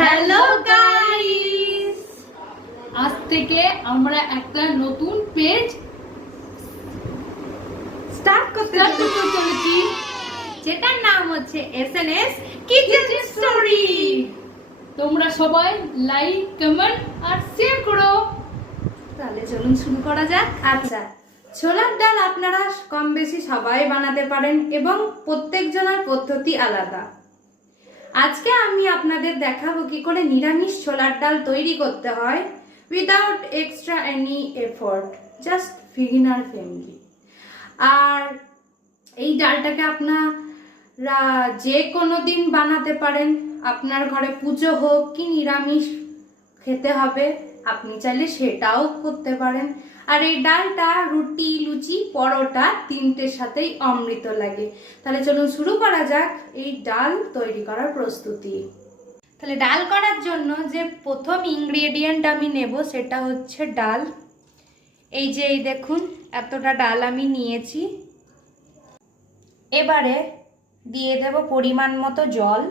Hello guys, আজ থেকে আমরা একটা নতুন পেজ স্টার্ট করতে চলেছি, যেটার নাম হচ্ছে এসএনএস কিচেন স্টোরি। তোমরা সবাই লাইক, কমেন্ট আর শেয়ার করো। তাহলে চলুন শুরু করা যাক। আচ্ছা, ছোলার ডাল আপনারা কম বেশি সবাই বানাতে পারেন এবং প্রত্যেকজনের পদ্ধতি আলাদা। আজকে আমি আপনাদের দেখাবো কি করে নিরামিষ ছোলার ডাল তৈরি করতে হয় without extra any effort, just beginner friendly. আর এই ডালটাকে আপনারা যে কোনো দিন বানাতে পারেন, আপনার ঘরে পুজো হোক কি নিরামিষ খেতে হবে আপনি চাইলে সেটাও করতে পারেন। আর এই ডালটা রুটি, লুচি, পরোটা তিনটের সাথেই অমৃত লাগে। তাহলে চলুন শুরু করা যাক এই ডাল তৈরি করার প্রস্তুতি। তাহলে ডাল করার জন্য যে প্রথম ইনগ্রেডিয়েন্ট আমি নেব সেটা হচ্ছে ডাল। এই যে এই দেখুন এতটা ডাল আমি নিয়েছি। এবারে দিয়ে দেব পরিমাণ মতো জল।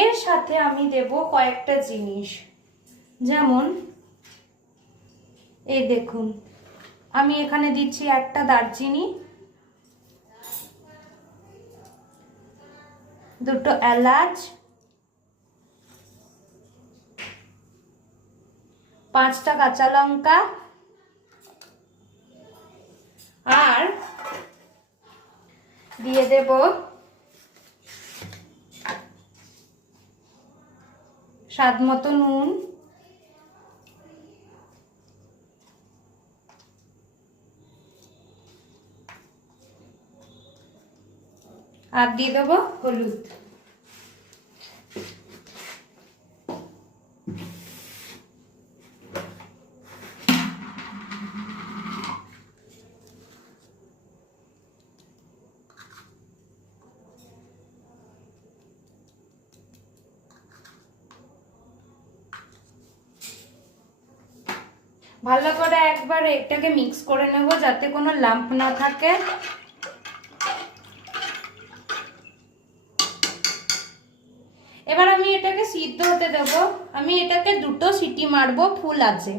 এর সাথে আমি দেব কয়েকটা জিনিস, যেমন এই দেখুন আমি এখানে দিচ্ছি একটা দারচিনি, দুটো এলাচ, 5টা কাঁচা লঙ্কা আর দিয়ে দেব স্বাদ মতো নুন, আর দিয়ে দেবো হলুদ। ভালো করে একবার এটাকে মিক্স করে নেব যাতে কোনো লাম্প না থাকে। এবার আমি এটাকে সিদ্ধ হতে দেব। আমি এটাকে 2টো সিটি মারবো ফুল আছে।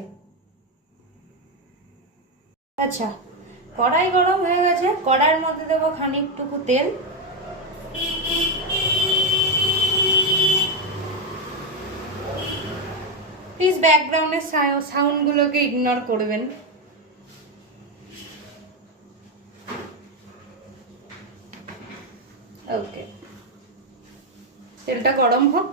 আচ্ছা, কড়াই গরম হয়ে গেছে, কড়াইয়ের মধ্যে দেবো খানিকটুকু তেল। প্লিজ ব্যাকগ্রাউন্ডের সাউন্ডগুলোকে ইগনোর করবেন। ওকে, তেলটা গরম হোক।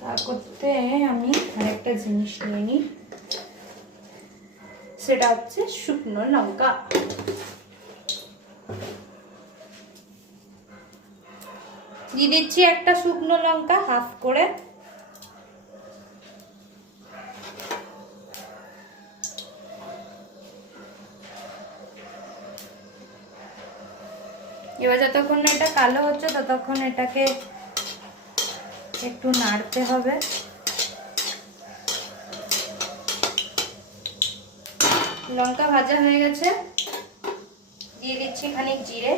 তা করতে আমি আরেকটা জিনিস নিয়ে নিই, সেটা হচ্ছে শুকনো লঙ্কা। দিয়ে দিচ্ছি একটা শুকনো লঙ্কা হাফ করে। এবার যতক্ষণ না এটা কালো হচ্ছে ততক্ষণ এটাকে একটু নাড়তে হবে। লঙ্কা ভাজা হয়ে গেছে, দিয়ে দিচ্ছি খানিক জিরে,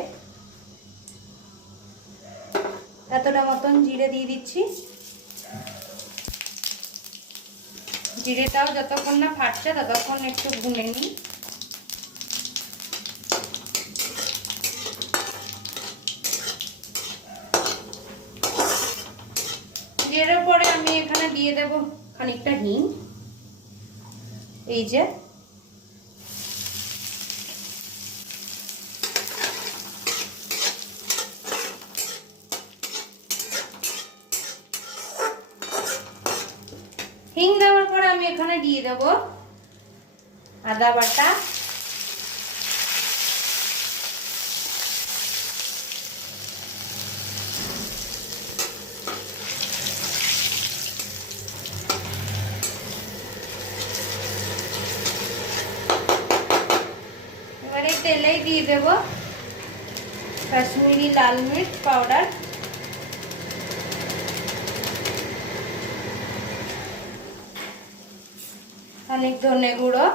এতটা মতন জিরে দিয়ে দিচ্ছি। জিরেটাও যতক্ষণ না ফাটছে ততক্ষণ একটু ভুনে নিই। জিরের পরে আমি এখানে দিয়ে দেব খানিকটা হিং। এই যে হিং দেওয়ার পরে আমি এখানে দিয়ে দেব আদা বাটা, এবারে তেলেই দিয়ে দেব কাশ্মীরি লাল মির্চ পাউডার, খানিক ধনে গুঁড়ো,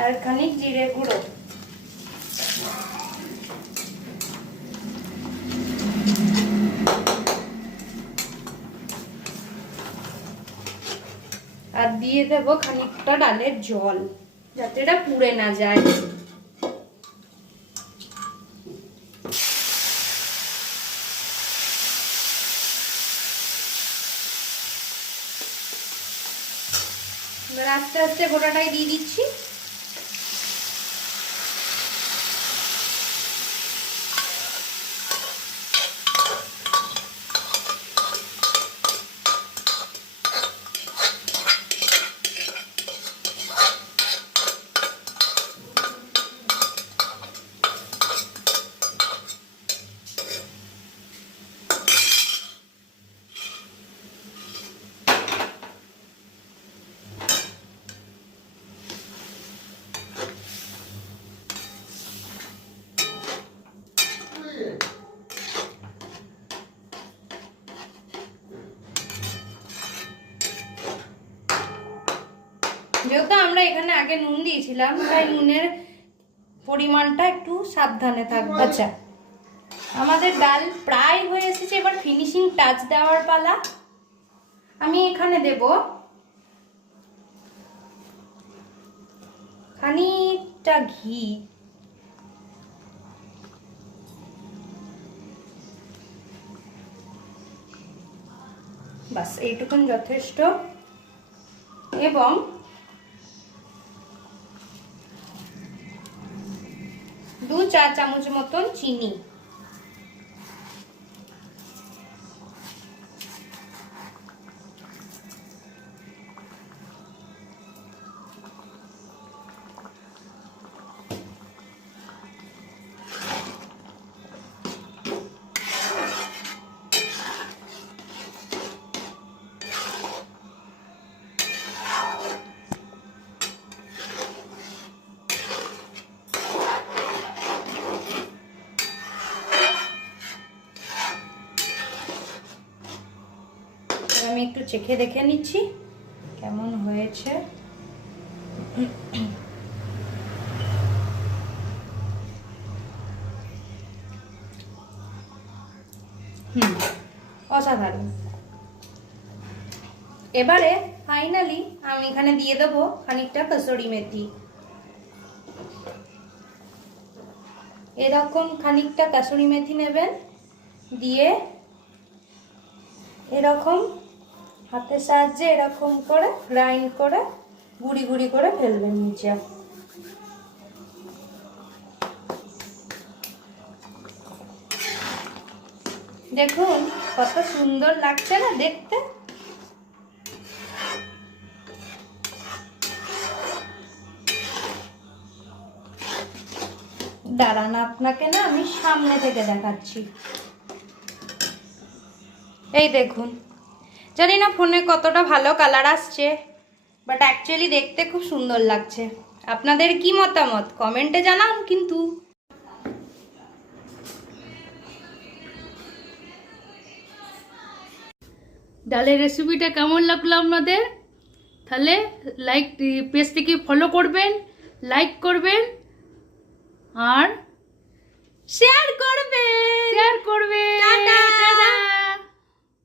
আর খানিক জিরে গুঁড়ো। আর দিয়ে দেব খানিকটা ডালের জল, যাতে এটা পুড়ে না যায়। এবার আস্তে আস্তে গোটাটাই দিয়ে দিচ্ছি। যেহেতু আমরা এখানে আগে নুন দিয়েছিলাম, তাই নুনের পরিমাণটা একটু সাবধানে থাকবে। আচ্ছা, আমাদের ডাল প্রায় হয়ে এসেছে, এবার ফিনিশিং টাচ দেওয়ার পালা। আমি এখানে দেব খানিকটা ঘি, বাস এইটুকুন যথেষ্ট, এবং 2 চা চামচ মতন চিনি। আমি একটু চেখে দেখে নিচ্ছি কেমন হয়েছে। অসাধারণ। এবারে ফাইনালি আমি এখানে দিয়ে দেবো খানিকটা কসুরি মেথি। এরকম খানিকটা কসুরি মেথি নেবেন, দিয়ে এরকম হাতের সাহায্যে এরকম করে গ্রাইন্ড করে গুঁড়ি গুঁড়ি করে ফেলবেন নিচে। দেখুন কত সুন্দর লাগছে না দেখতে। দাঁড়ান, আপনাকে না আমি সামনে থেকে দেখাচ্ছি। এই দেখুন, জানি না ফোনে কতটা ভালো কালার আসছে, বাট অ্যাকচুয়ালি দেখতে খুব সুন্দর লাগছে। আপনাদের কি মতামত কমেন্টে জানান কিন্তু। ডালের রেসিপিটা কেমন লাগলো আপনাদের? তাহলে পেজটিকে ফলো করবেন, লাইক করবেন আর শেয়ার করবেন। টাটা।